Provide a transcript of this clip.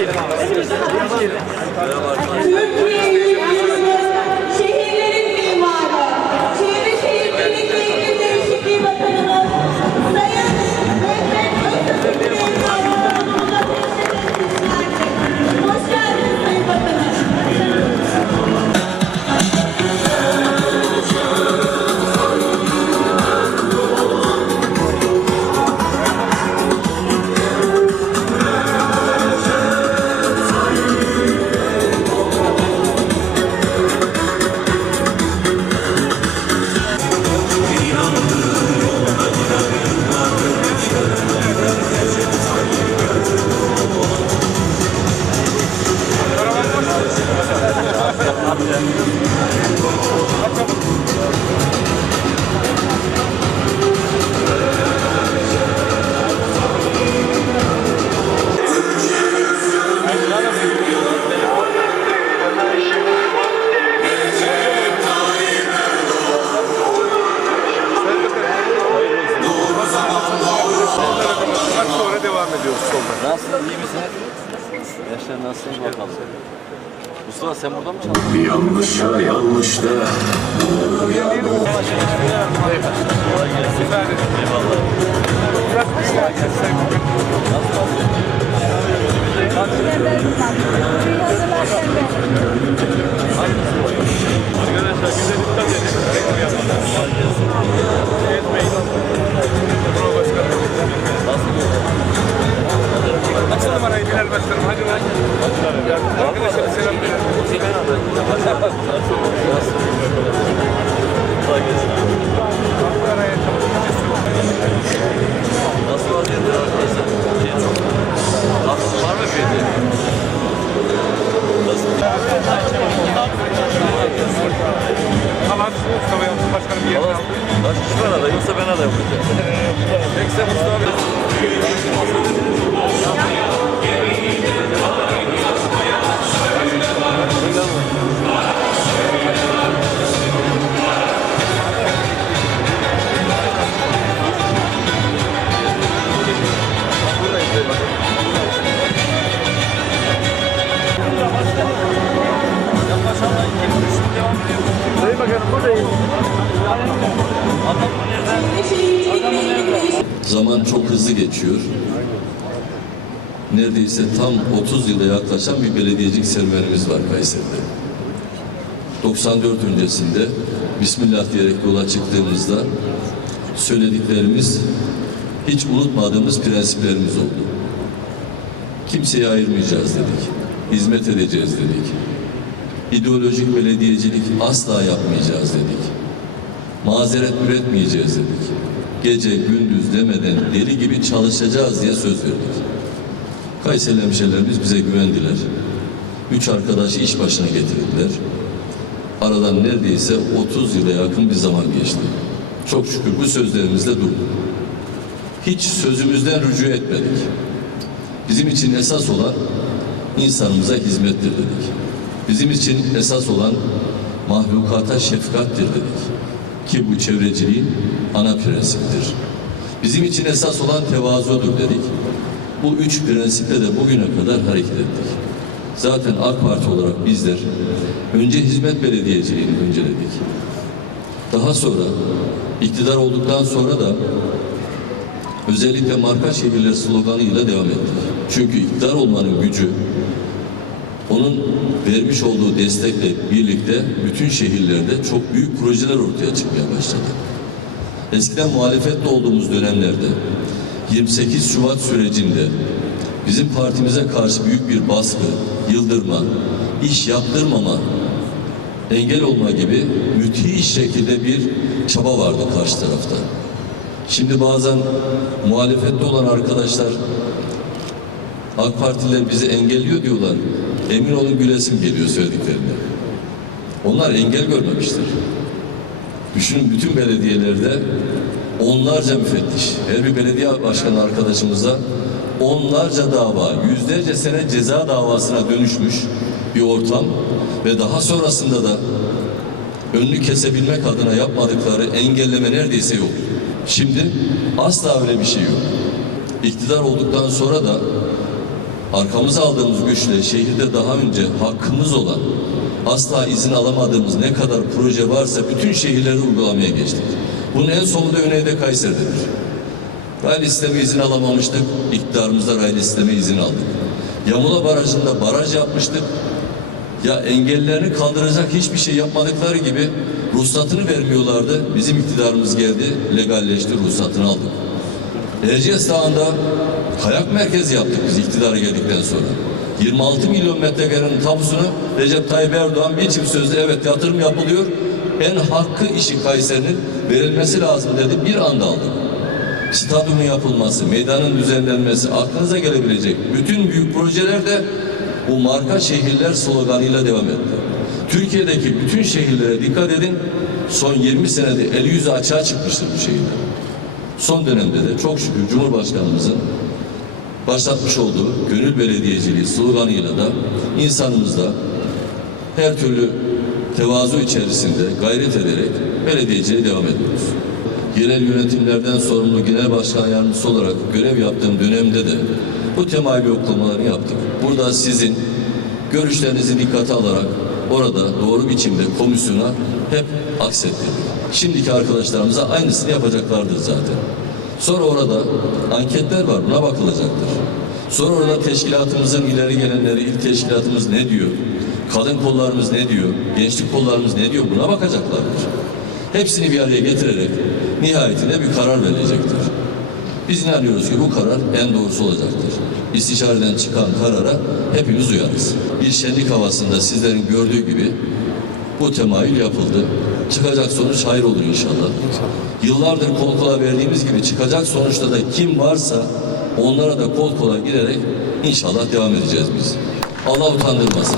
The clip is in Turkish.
谢谢大家。Nasılsınız, iyi misiniz? Gençler nasılsınız bakalım. Mustafa sen burada mı çalışıyorsun? Yanlışa yanlış de Kaç Arkadaşlar selam verin. Ankara'ya Nasıl vaziyetler arkadaşlar? Şey çok. Nasıl var mı fiyatı? Nasıl? Kalan Mustafa Yalçın Başkanım bir yerine Valla aldı. kaç kişi var arada yoksa ben aday olacağım. Peki sen Mustafa Bey. Zaman çok hızlı geçiyor. Neredeyse tam 30 yıla yaklaşan bir belediyecilik serüvenimiz var Kayseri'de. 94 öncesinde Bismillah diyerek yola çıktığımızda söylediklerimiz hiç unutmadığımız prensiplerimiz oldu. Kimseyi ayırmayacağız dedik. Hizmet edeceğiz dedik. İdeolojik belediyecilik asla yapmayacağız dedik. Mazeret üretmeyeceğiz dedik. Gece gündüz demeden deli gibi çalışacağız diye söz verdik. Kayseri hemşehrilerimiz bize güvendiler. Üç arkadaşı iş başına getirdiler. Aradan neredeyse 30 yıla yakın bir zaman geçti. Çok şükür bu sözlerimizde durduk. Hiç sözümüzden rücu etmedik. Bizim için esas olan insanımıza hizmettir dedik. Bizim için esas olan mahlukata şefkattir dedik. Ki bu çevreciliğin ana prensibidir. Bizim için esas olan tevazudur dedik. Bu üç prensiple de bugüne kadar hareket ettik. Zaten AK Parti olarak bizler önce hizmet belediyeciliğini önceledik. Daha sonra iktidar olduktan sonra da özellikle marka şehirler sloganıyla devam ettik. Çünkü iktidar olmanın gücü onun vermiş olduğu destekle birlikte bütün şehirlerde çok büyük projeler ortaya çıkmaya başladı. Eskiden muhalefette olduğumuz dönemlerde 28 Şubat sürecinde bizim partimize karşı büyük bir baskı, yıldırma, iş yaptırmama, engel olma gibi müthiş şekilde bir çaba vardı karşı tarafta. Şimdi bazen muhalefette olan arkadaşlar AK Partililer bizi engelliyor diyorlar. Emin olun gülesim geliyor söylediklerine. Onlar engel görmemiştir. Düşünün bütün belediyelerde onlarca müfettiş, her bir belediye başkanı arkadaşımızda onlarca dava, yüzlerce sene ceza davasına dönüşmüş bir ortam ve daha sonrasında da önünü kesebilmek adına yapmadıkları engelleme neredeyse yok. Şimdi asla öyle bir şey yok. İktidar olduktan sonra da arkamıza aldığımız güçle şehirde daha önce hakkımız olan asla izin alamadığımız ne kadar proje varsa bütün şehirleri uygulamaya geçtik. Bunun en somut örneği de Kayseri'dedir. Raylı sisteme izin alamamıştık, iktidarımızda raylı sisteme izin aldık. Yamula Barajı'nda baraj yapmıştık. Ya engellerini kaldıracak hiçbir şey yapmadıkları gibi ruhsatını vermiyorlardı. Bizim iktidarımız geldi, legalleşti, ruhsatını aldık. Erciyes Dağı'nda kayak merkezi yaptık biz iktidara geldikten sonra. 26 milyon metrekarenin tapusunu Recep Tayyip Erdoğan bir çift sözle evet yatırım yapılıyor. En hakkı işi Kayseri'nin verilmesi lazım dedi. Bir anda aldık. Stadyumun yapılması, meydanın düzenlenmesi, aklınıza gelebilecek bütün büyük projeler de bu marka şehirler sloganıyla devam etti. Türkiye'deki bütün şehirlere dikkat edin. Son 20 senede eli yüzü açığa çıkmıştır bu şehirler. Son dönemde de çok şükür Cumhurbaşkanımızın başlatmış olduğu gönül belediyeciliği sloganıyla da insanımızda her türlü tevazu içerisinde gayret ederek belediyeciliğe devam ediyoruz. Yerel yönetimlerden sorumlu genel başkan yardımcısı olarak görev yaptığım dönemde de bu temayül yoklamalarını yaptık. Burada sizin görüşlerinizi dikkate alarak orada doğru biçimde komisyona hep aksettirdik. Şimdiki arkadaşlarımıza aynısını yapacaklardır zaten. Sonra orada anketler var, buna bakılacaktır. Sonra orada teşkilatımızın ileri gelenleri, ilk teşkilatımız ne diyor? Kadın kollarımız ne diyor? Gençlik kollarımız ne diyor? Buna bakacaklardır. Hepsini bir araya getirerek nihayetinde bir karar verilecektir. Biz inanıyoruz ki bu karar en doğrusu olacaktır. İstişareden çıkan karara hepimiz uyarız. Bir şenlik havasında sizlerin gördüğü gibi bu temayül yapıldı. Çıkacak sonuç hayır olur inşallah. Yıllardır kol kola verdiğimiz gibi çıkacak sonuçta da kim varsa onlara da kol kola girerek inşallah devam edeceğiz biz. Allah utandırmasın.